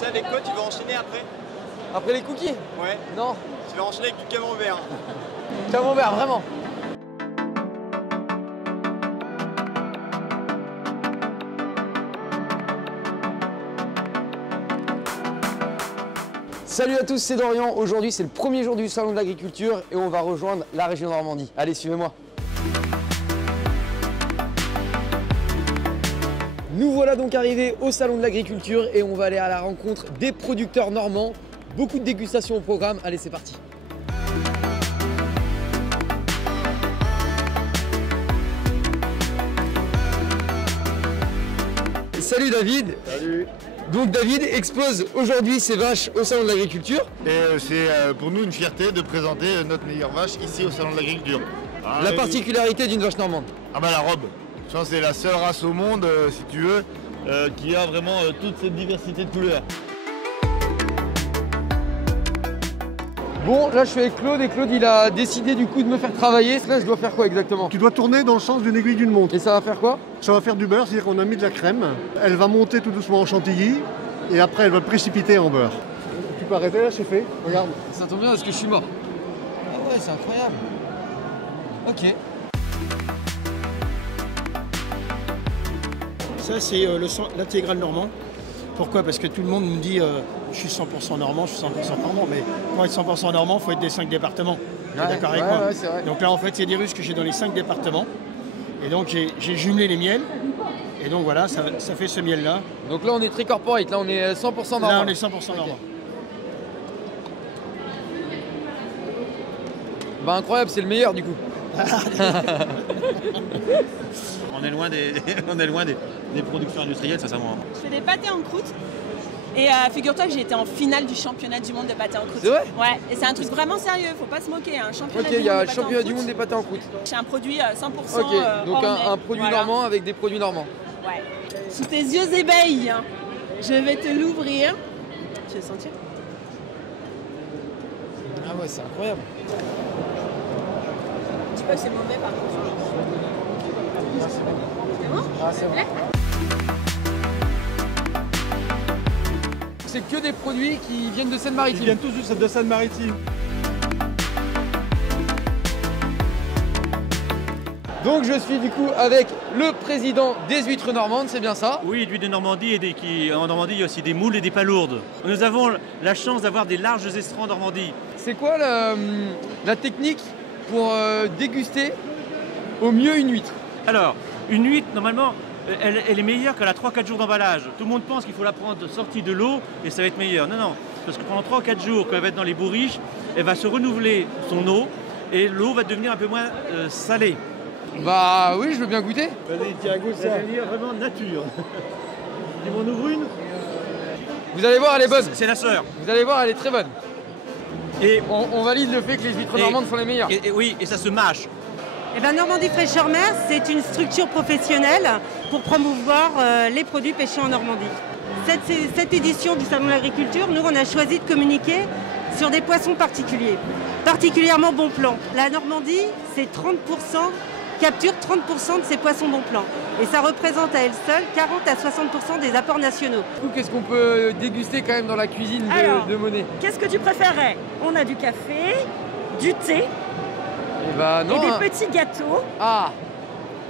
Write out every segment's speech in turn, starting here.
sais avec quoi tu vas enchaîner après? Après les cookies? Ouais. Non. Tu vas enchaîner avec du camembert. Camembert, vraiment. Salut à tous, c'est Dorian. Aujourd'hui, c'est le premier jour du Salon de l'Agriculture et on va rejoindre la région Normandie. Allez, suivez-moi. Nous voilà donc arrivés au Salon de l'Agriculture et on va aller à la rencontre des producteurs normands. Beaucoup de dégustations au programme. Allez, c'est parti. Salut David. Salut. Donc David expose aujourd'hui ses vaches au Salon de l'Agriculture. Et c'est pour nous une fierté de présenter notre meilleure vache ici au Salon de l'Agriculture. La particularité d'une vache normande. Ah bah la robe. Je pense que c'est la seule race au monde, si tu veux, qui a vraiment toute cette diversité de couleurs. Bon, là je suis avec Claude et Claude il a décidé du coup de me faire travailler. Là je dois faire quoi exactement? Tu dois tourner dans le sens d'une aiguille d'une montre. Et ça va faire quoi? Ça va faire du beurre, c'est-à-dire qu'on a mis de la crème. Elle va monter tout doucement en chantilly et après elle va précipiter en beurre. Tu peux arrêter là, c'est fait. Regarde. Ça tombe bien parce que je suis mort. Ah ouais, c'est incroyable. Ok. Ça c'est l'intégrale normand. Pourquoi? Parce que tout le monde me dit je suis 100% normand, je suis 100% normand, mais pour être 100% normand, il faut être des 5 départements. Tu es d'accord avec moi? Ouais, c'est vrai. Donc là en fait c'est des ruches que j'ai dans les 5 départements. Et donc j'ai jumelé les miels. Et donc voilà, ça fait ce miel là. Donc là on est très corporate, là on est 100% normand. Là on est 100% normand. Bah incroyable, c'est le meilleur du coup. On est loin des productions industrielles, sincèrement. Je fais des pâtés en croûte. Et figure-toi que j'ai été en finale du championnat du monde de pâtés en croûte. C'est vrai? Ouais, et c'est un truc vraiment sérieux, faut pas se moquer. Un championnat Ok, du il y a monde le de pâtés en championnat du croûte. monde des pâtés en croûte. C'est un produit 100% Ok, donc un produit voilà. normand avec des produits normands. Ouais. Sous tes yeux ébahi, hein. Je vais te l'ouvrir. Tu veux sentir? Ah ouais, c'est incroyable. Tu vois que c'est mauvais par contre. C'est bon? Ah, c'est vrai. C'est que des produits qui viennent de Seine-Maritime. Ils viennent tous juste de Seine-Maritime. Donc je suis du coup avec le président des huîtres normandes, c'est bien ça? Oui, d'huile de Normandie et en Normandie, il y a aussi des moules et des palourdes. Nous avons la chance d'avoir des larges estrons en Normandie. C'est quoi la technique pour déguster au mieux une huître? Alors, une huître, normalement, elle est meilleure qu'elle a 3-4 jours d'emballage. Tout le monde pense qu'il faut la prendre sortie de l'eau et ça va être meilleur. Non, non, parce que pendant 3 ou 4 jours, quand elle va être dans les bourriches, elle va se renouveler son eau et l'eau va devenir un peu moins salée. Bah oui, je veux bien goûter. Vas-y, tiens, goûte ça. Elle est vraiment nature. Tu m'en ouvres une? Vous allez voir, elle est bonne. C'est la sœur. Vous allez voir, elle est très bonne. Et On valide le fait que les huîtres normandes sont les meilleures. oui, et ça se mâche. Eh ben, Normandie Fraîcheur Mer, c'est une structure professionnelle pour promouvoir les produits pêchés en Normandie. Cette édition du Salon de l'Agriculture, nous, on a choisi de communiquer sur des poissons particuliers, particulièrement bon plan. La Normandie, c'est 30%, capture 30% de ces poissons bon plan. Et ça représente à elle seule 40 à 60% des apports nationaux. Du coup, qu'est-ce qu'on peut déguster quand même dans la cuisine de Monet? Qu'est-ce que tu préférerais? On a du café, du thé Et bah non. et des petits gâteaux. Ah,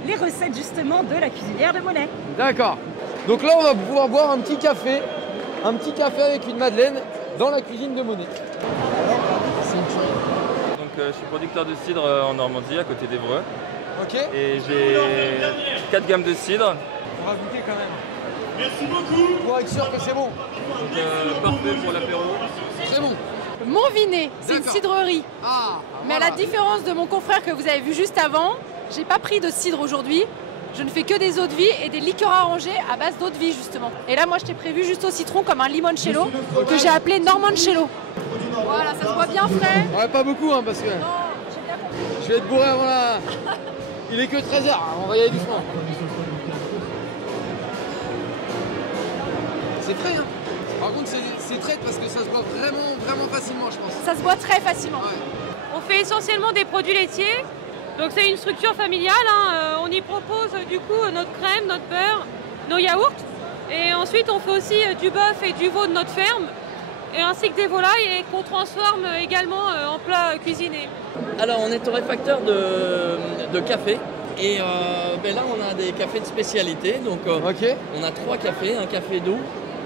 Les recettes justement de la cuisinière de Monet. d'accord. Donc là, on va pouvoir boire un petit café avec une madeleine dans la cuisine de Monet. Donc je suis producteur de cidre en Normandie, à côté d'Évreux. Ok. Et j'ai 4 gammes de cidre. On va goûter quand même. Merci beaucoup. Pour être sûr que c'est bon. Donc parfait pour l'apéro. C'est bon. Monvinet, c'est une D'accord. cidrerie. Ah, Mais à la différence de mon confrère que vous avez vu juste avant, j'ai pas pris de cidre aujourd'hui. Je ne fais que des eaux de vie et des liqueurs arrangées à base d'eau de vie justement. Et là, moi, je t'ai prévu juste au citron comme un limoncello que j'ai appelé Normancello. Voilà, ça se boit bien frais. Ouais, pas beaucoup, hein, parce que Non, j'ai bien compris. je vais être bourré avant la... Il est que 13h, on va y aller doucement. C'est frais, hein. Par contre, c'est traite parce que ça se boit vraiment facilement, je pense. Ça se boit très facilement. Ouais. On fait essentiellement des produits laitiers. Donc c'est une structure familiale. On y propose du coup notre crème, notre beurre, nos yaourts. Et ensuite, on fait aussi du bœuf et du veau de notre ferme, et ainsi que des volailles et qu'on transforme également en plats cuisinés. Alors, on est torréfacteur de café. Et là, on a des cafés de spécialité. Donc, on a 3 cafés, un café doux,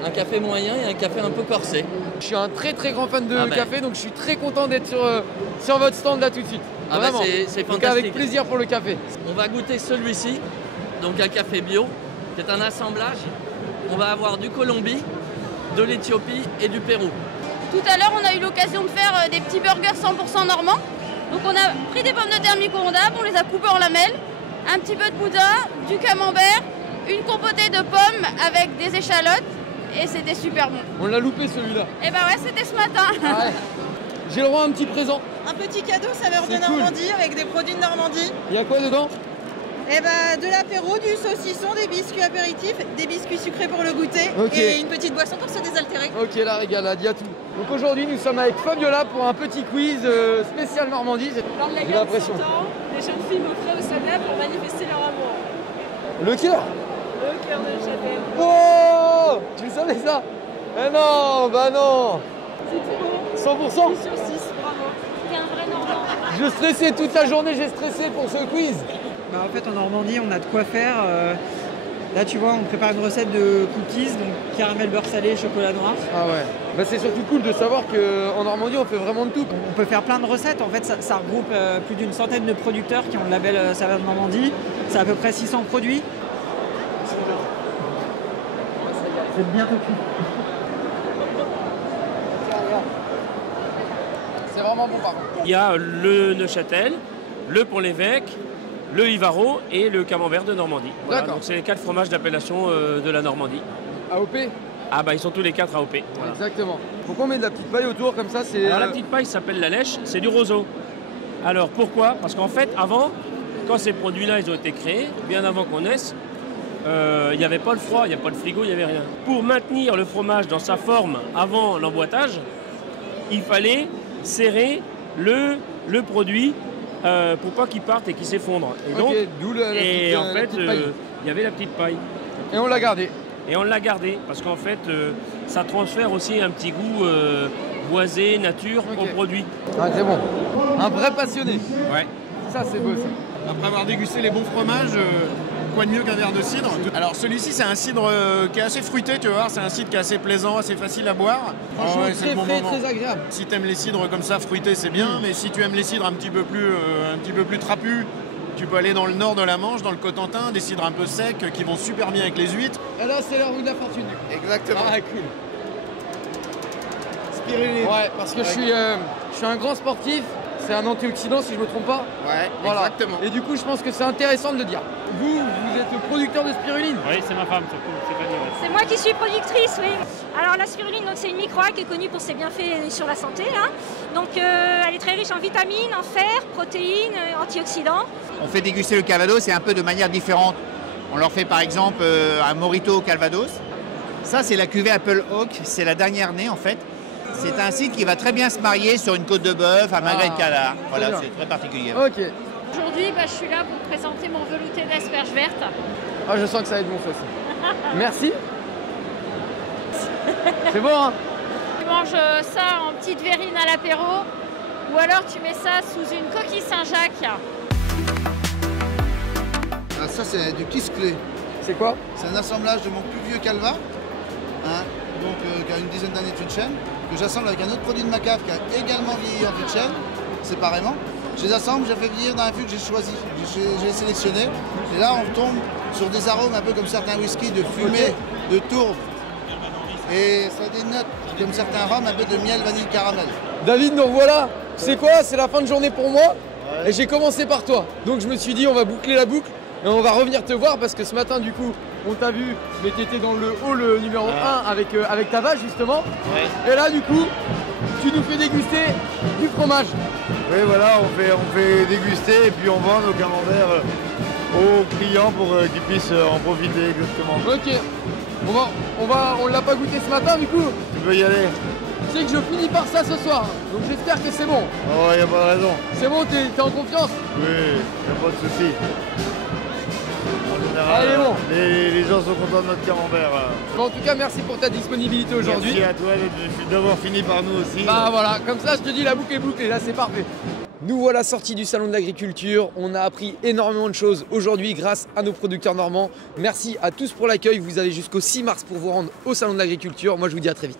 un café moyen et un café un peu corsé. Je suis un très grand fan de café, donc je suis très content d'être sur votre stand là tout de suite. Vraiment. C'est donc fantastique. avec plaisir pour le café. On va goûter celui-ci, donc un café bio. C'est un assemblage. On va avoir du Colombie, de l'Éthiopie et du Pérou. Tout à l'heure, on a eu l'occasion de faire des petits burgers 100% normands. Donc on a pris des pommes de terre micro-ondables, on les a coupées en lamelles, un petit peu de boudin, du camembert, une compotée de pommes avec des échalotes et c'était super bon. On l'a loupé celui-là. Et bah ouais, c'était ce matin. Ouais. J'ai le droit à un petit présent. Un petit cadeau saveur de Normandie avec des produits de Normandie. Il y a quoi dedans? Eh ben, de l'apéro, du saucisson, des biscuits apéritifs, des biscuits sucrés pour le goûter et une petite boisson pour se désaltérer. Ok, la régalade, il y a tout. Donc aujourd'hui, nous sommes avec Fabiola pour un petit quiz spécial Normandie. J'ai l'impression. Les jeunes filles m'offraient au Sana pour manifester leur amour. Le cœur? Le cœur de Châtel. Oh! Tu savais ça? Eh non, bah non! C'est 100%? 6 sur 6, bravo. C'était un vrai Normand. Je stressais toute la journée, j'ai stressé pour ce quiz. Bah en fait en Normandie on a de quoi faire. Là tu vois on prépare une recette de cookies, donc caramel beurre salé, chocolat noir. Ah ouais. Bah c'est surtout cool de savoir qu'en Normandie on fait vraiment de tout. On peut faire plein de recettes, en fait ça regroupe plus d'une centaine de producteurs qui ont le label Saveur de Normandie. C'est à peu près 600 produits. C'est bientôt cuit. C'est vraiment bon par contre. Il y a le Neuchâtel, le Pont-l'Évêque, le Ivaro et le Camembert de Normandie. Voilà, donc c'est les 4 fromages d'appellation de la Normandie. AOP? Ah bah ils sont tous les 4 AOP. Voilà. Exactement. Pourquoi on met de la petite paille autour comme ça? Alors la petite paille s'appelle la lèche, c'est du roseau. Alors pourquoi? Parce qu'en fait avant, quand ces produits-là ils ont été créés, bien avant qu'on naisse, il n'y avait pas le froid, il n'y avait pas le frigo, il n'y avait rien. Pour maintenir le fromage dans sa forme avant l'emboîtage, il fallait serrer le produit pour pas qu'il parte et qu'il s'effondre. Et donc, en fait, il y avait la petite paille. Et on l'a gardé. Et on l'a gardé parce qu'en fait, ça transfère aussi un petit goût boisé, nature au produit. Ah, c'est bon. Un vrai passionné. Ouais. Ça, c'est beau ça. Après avoir dégusté les bons fromages, quoi de mieux qu'un verre de cidre? Alors celui-ci c'est un cidre qui est assez fruité, tu vois, c'est un cidre qui est assez plaisant, assez facile à boire. Franchement, très frais, très agréable. Si tu aimes les cidres comme ça fruités, c'est bien, mais si tu aimes les cidres un petit peu plus trapus, tu peux aller dans le nord de la Manche, dans le Cotentin, des cidres un peu secs qui vont super bien avec les huîtres. Et là, c'est la roue de la fortune. Exactement. Ah, cool. Spiruline. Ouais, parce que je suis un grand sportif. C'est un antioxydant si je me trompe pas. Ouais, voilà. Exactement. Et du coup, je pense que c'est intéressant de le dire. Vous êtes producteur de spiruline? Oui, c'est ma femme surtout, c'est pas dire. C'est moi qui suis productrice, oui. Alors la spiruline, c'est une microalgue qui est connue pour ses bienfaits sur la santé. Hein. Donc elle est très riche en vitamines, en fer, protéines, antioxydants. On fait déguster le Calvados, c'est un peu de manière différente. On leur fait par exemple un Morito au Calvados. Ça, c'est la cuvée Apple Oak, c'est la dernière née en fait. C'est un cidre qui va très bien se marier sur une côte de bœuf, un magret de canard. Voilà, c'est très particulier. Ok. Aujourd'hui, je suis là pour présenter mon velouté d'asperges vertes. Ah, je sens que ça va être bon ça aussi. Merci. C'est bon, hein? Tu manges ça en petite verrine à l'apéro, ou alors tu mets ça sous une coquille Saint-Jacques. Ah, ça, c'est du kiss-clé. C'est quoi? C'est un assemblage de mon plus vieux calva, hein, donc qui a une dizaine d'années de fût de chêne, que j'assemble avec un autre produit de ma cave qui a également vieilli en fût de chêne, séparément. Je les assemble, j'ai fait vieillir dans un fût que j'ai choisi, j'ai sélectionné. Et là, on tombe sur des arômes un peu comme certains whisky, de fumée, de tourbe. Et ça a des notes comme certains rhums, un peu de miel, vanille, caramel. David, donc voilà, c'est quoi? C'est la fin de journée pour moi. Et j'ai commencé par toi. Donc je me suis dit, on va boucler la boucle. Et on va revenir te voir parce que ce matin, du coup, on t'a vu, mais tu étais dans le hall numéro 1 avec ta vache, justement. Ouais. Et là, du coup, tu nous fais déguster du fromage. Oui, voilà, on fait déguster et puis on vend nos camemberts aux clients pour qu'ils puissent en profiter exactement. Ok. On l'a pas goûté ce matin, du coup. Tu peux y aller. Tu sais que je finis par ça ce soir, donc j'espère que c'est bon. Oh, y a pas de raison. C'est bon, t'es en confiance? Oui, y a pas de souci. En général, Allez, bon. Les gens sont contents de notre camembert. Bon, en tout cas, merci pour ta disponibilité aujourd'hui. Merci à toi d'avoir fini par nous aussi. Bah voilà, comme ça je te dis la boucle est bouclée, là c'est parfait. Nous voilà sortis du salon de l'agriculture, on a appris énormément de choses aujourd'hui grâce à nos producteurs normands. Merci à tous pour l'accueil, vous avez jusqu'au 6 mars pour vous rendre au salon de l'agriculture. Moi je vous dis à très vite.